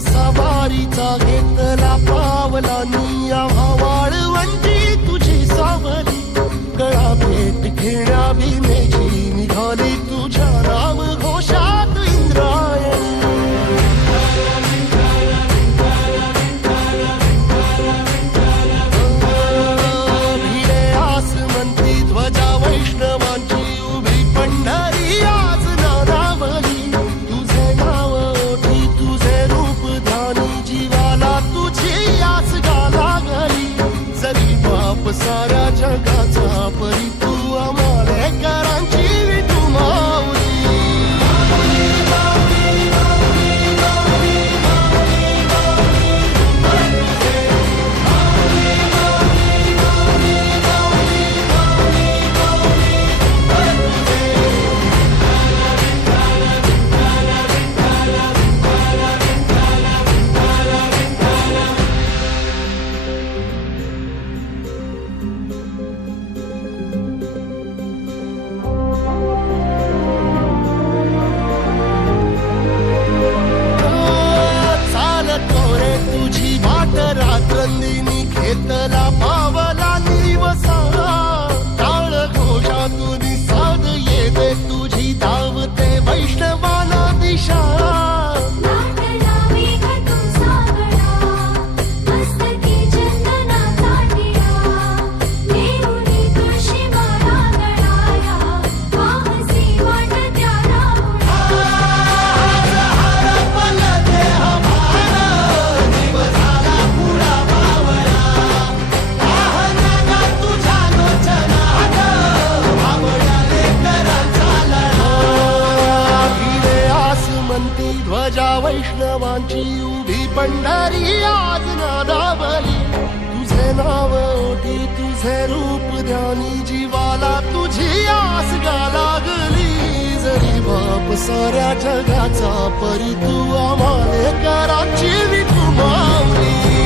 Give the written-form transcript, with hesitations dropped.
सवारीचा घेतला पावला निया वाळवंटी तुझी सावली गळा भेट घेण्या भीमेची निघाली तुझ्या नाम घोषात इंद्रायणी भिडे आसमंती ध्वजा वैष्णवांची उभी पंढरी आज नानावली तुझे नाव ओठी तुझे रूप ध्यानी जीवाला तुझी आस गाला गली जरी बाप साऱ्या जगाचा परी तू आमालेकरांची विठू माऊली रात्रंदिनी घेतला पावला निवसा टाळ घोषातून साध येते तुझी धावते वैष्णवाला दिशा ध्वजा वैष्णवांची उभी पंढरी आज नादावली तुझे नाव ओठी तुझे रूप ध्यानी जीवाला तुझी आस गाला गली जरी बाप साऱ्या जगाचा परी तू आमालेकरांची विठू माऊली